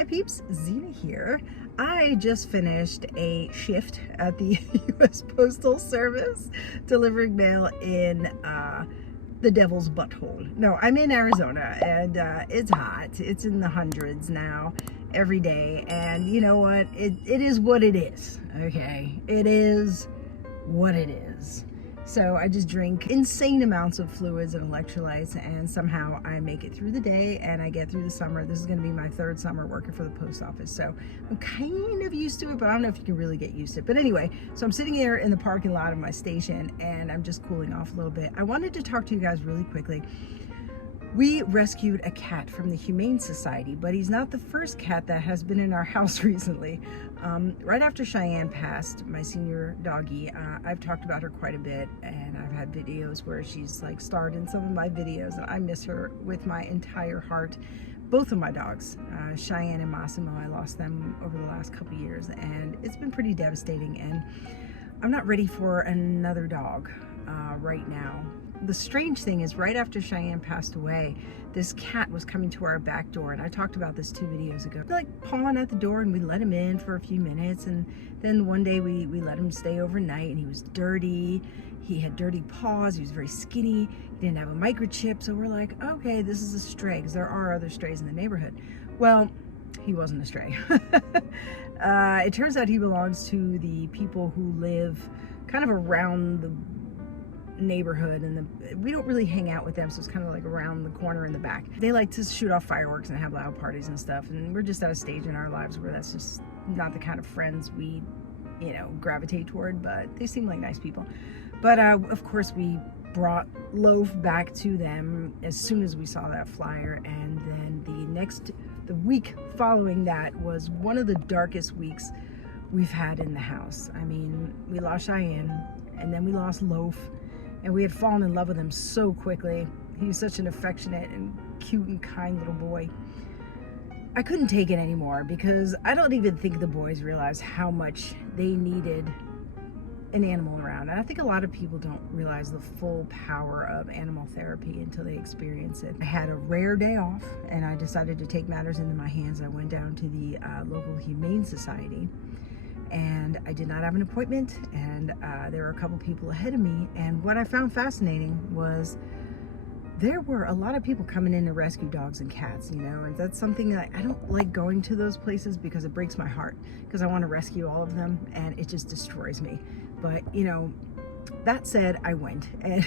Hi peeps, Zina here. I just finished a shift at the U.S. Postal Service delivering mail in the devil's butthole. No, I'm in Arizona and it's hot. It's in the hundreds now every day, and you know what? It is what it is, okay? It is what it is. So I just drink insane amounts of fluids and electrolytes, and somehow I make it through the day and I get through the summer. This is going to be my third summer working for the post office, so I'm kind of used to it, but I don't know if you can really get used to it. But anyway, so I'm sitting here in the parking lot of my station and I'm just cooling off a little bit. I wanted to talk to you guys really quickly. We rescued a cat from the Humane Society, but he's not the first cat that has been in our house recently. Right after Cheyenne passed, my senior doggie, I've talked about her quite a bit, and I've had videos where she's like starred in some of my videos, and I miss her with my entire heart. Both of my dogs, Cheyenne and Massimo, I lost them over the last couple years, and it's been pretty devastating, and I'm not ready for another dog right now. The strange thing is, right after Cheyenne passed away, this cat was coming to our back door, and I talked about this 2 videos ago. Like pawing at the door, and we let him in for a few minutes, and then one day we let him stay overnight, and he was dirty. He had dirty paws. He was very skinny. He didn't have a microchip, so we're like, okay, this is a stray, because there are other strays in the neighborhood. Well, he wasn't a stray. It turns out he belongs to the people who live kind of around the neighborhood, and we don't really hang out with them, so it's kind of like around the corner in the back. They like to shoot off fireworks and have loud parties and stuff, and we're just at a stage in our lives where that's just not the kind of friends we, you know, gravitate toward, but they seem like nice people. But of course we brought Loaf back to them as soon as we saw that flyer, and then the week following that was one of the darkest weeks we've had in the house. I mean, we lost Cheyenne, and then we lost Loaf, and we had fallen in love with him so quickly. He was such an affectionate and cute and kind little boy. I couldn't take it anymore, because I don't even think the boys realized how much they needed an animal around. And I think a lot of people don't realize the full power of animal therapy until they experience it. I had a rare day off, and I decided to take matters into my hands. I went down to the local Humane Society, and I did not have an appointment, and there were a couple people ahead of me, and what I found fascinating was there were a lot of people coming in to rescue dogs and cats, you know, and that's something that I don't like going to those places, because it breaks my heart, because I want to rescue all of them and it just destroys me. But you know, that said, I went, and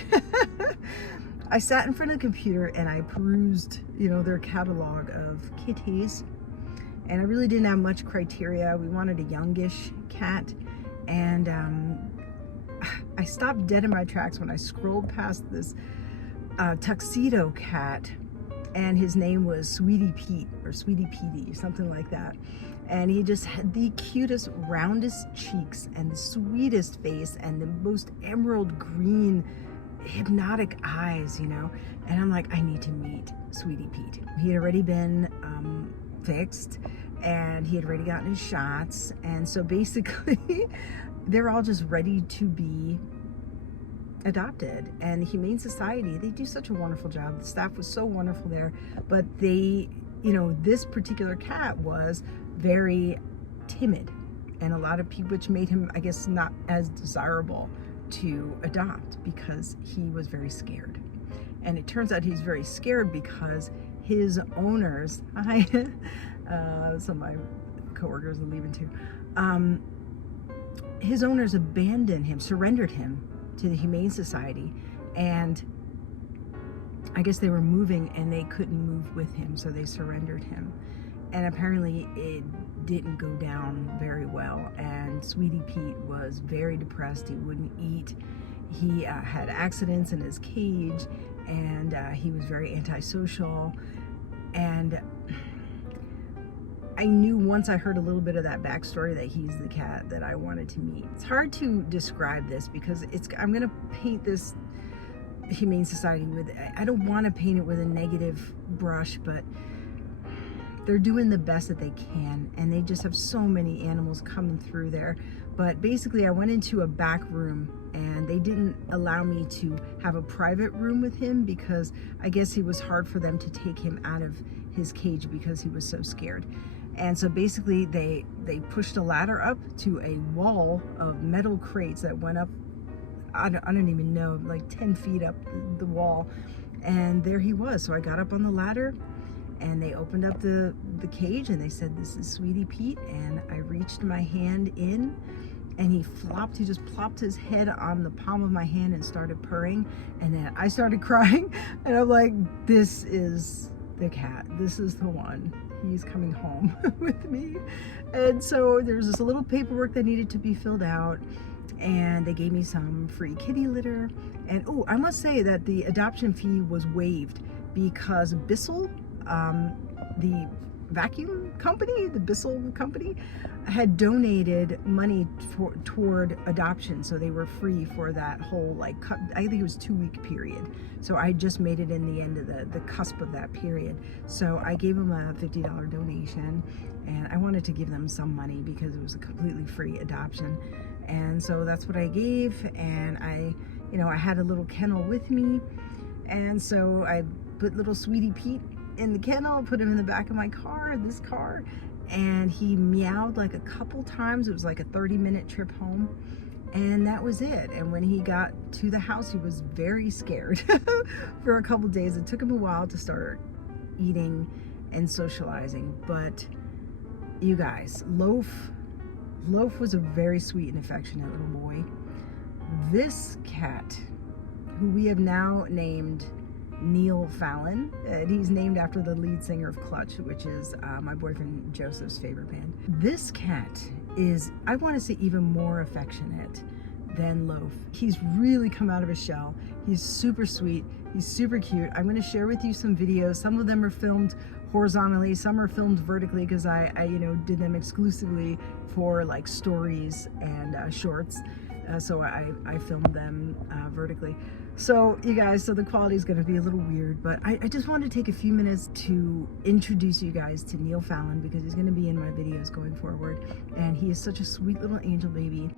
I sat in front of the computer and I perused, you know, their catalog of kitties. And I really didn't have much criteria. We wanted a youngish cat, and I stopped dead in my tracks when I scrolled past this tuxedo cat, and his name was Sweetie Pete, or Sweetie Petey, something like that. And he just had the cutest, roundest cheeks and the sweetest face and the most emerald green, hypnotic eyes, you know. And I'm like, I need to meet Sweetie Pete. He had already been fixed, and he had already gotten his shots, and so basically they're all just ready to be adopted. And the Humane Society, they do such a wonderful job. The staff was so wonderful there, but they, you know, this particular cat was very timid, and a lot of people, which made him, I guess, not as desirable to adopt, because he was very scared. And it turns out he's very scared because his owners, some of my coworkers are leaving too, his owners abandoned him, surrendered him to the Humane Society, and I guess they were moving and they couldn't move with him, so they surrendered him. And apparently it didn't go down very well, and Sweetie Pete was very depressed. He wouldn't eat. He had accidents in his cage, and he was very antisocial. And I knew once I heard a little bit of that backstory that he's the cat that I wanted to meet. It's hard to describe this, because I'm gonna paint this Humane Society with, I don't want to paint it with a negative brush, but they're doing the best that they can, and they just have so many animals coming through there. But basically I went into a back room, and they didn't allow me to have a private room with him, because I guess it was hard for them to take him out of his cage because he was so scared. And so basically they pushed a ladder up to a wall of metal crates that went up, I don't even know, like 10 feet up the wall. And there he was. So I got up on the ladder, and they opened up the cage, and they said, "This is Sweetie Pete." And I reached my hand in, and he just plopped his head on the palm of my hand and started purring. And then I started crying, and I'm like, this is the cat. This is the one. He's coming home with me. And so there's this little paperwork that needed to be filled out, and they gave me some free kitty litter. And oh, I must say that the adoption fee was waived because Bissell, the vacuum company, the Bissell company, had donated money toward adoption, so they were free for that whole, like, I think it was 2-week period. So I just made it in the end of the cusp of that period. So I gave them a $50 donation, and I wanted to give them some money because it was a completely free adoption. And so that's what I gave. And I had a little kennel with me, and so I put little Sweetie Pete in the kennel, put him in the back of my car, this car, and he meowed like a couple times. It was like a 30-minute trip home, and that was it. And when he got to the house, he was very scared for a couple days. It took him a while to start eating and socializing, but you guys, Loaf was a very sweet and affectionate little boy. This cat, who we have now named Neil Fallon, and he's named after the lead singer of Clutch, which is my boyfriend Joseph's favorite band. This cat is, I want to say, even more affectionate than Loaf. He's really come out of his shell. He's super sweet. He's super cute. I'm going to share with you some videos. Some of them are filmed horizontally, some are filmed vertically because I did them exclusively for like stories and shorts. So I filmed them vertically. So you guys, so the quality is going to be a little weird, but I just wanted to take a few minutes to introduce you guys to Neil Fallon, because he's going to be in my videos going forward, and he is such a sweet little angel baby.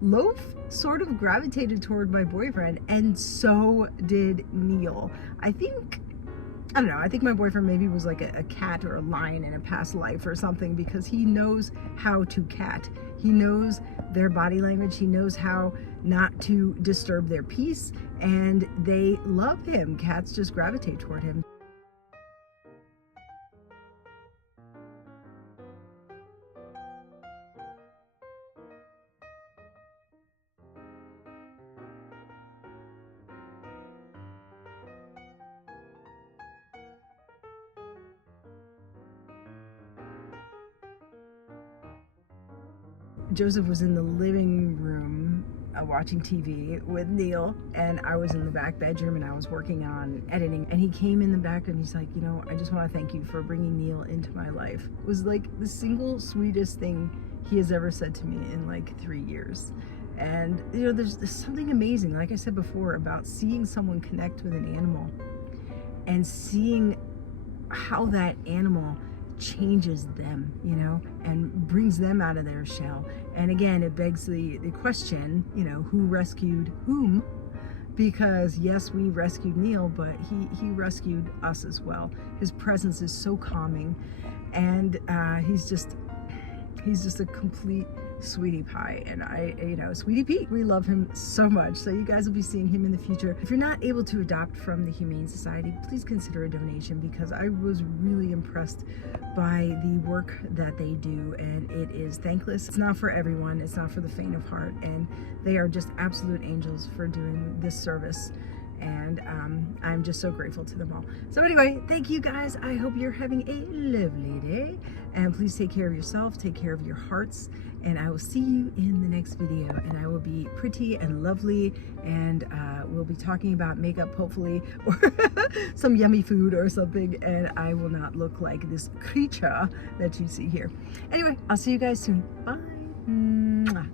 Loaf sort of gravitated toward my boyfriend, and so did Neil. I don't know, I think my boyfriend maybe was like a cat or a lion in a past life or something, because he knows how to cat. He knows their body language. He knows how not to disturb their peace, and they love him. Cats just gravitate toward him. Joseph was in the living room watching TV with Neil, and I was in the back bedroom and I was working on editing, and he came in the back and he's like, I just want to thank you for bringing Neil into my life. It was like the single sweetest thing he has ever said to me in like 3 years. And there's something amazing, like I said before, about seeing someone connect with an animal and seeing how that animal changes them, and brings them out of their shell. And again, it begs the question, who rescued whom? Because yes, we rescued Neil, but he rescued us as well. His presence is so calming, and he's just a complete sweetie pie. And Sweetie Pete, we love him so much. So you guys will be seeing him in the future. If you're not able to adopt from the Humane Society, please consider a donation, because I was really impressed by the work that they do, and it is thankless. It's not for everyone. It's not for the faint of heart, and they are just absolute angels for doing this service. And I'm just so grateful to them all. So anyway, thank you guys. I hope you're having a lovely day, and please take care of yourself, take care of your hearts, and I will see you in the next video. And I will be pretty and lovely, and we'll be talking about makeup, hopefully, or some yummy food or something, and I will not look like this creature that you see here. Anyway, I'll see you guys soon. Bye. Mwah.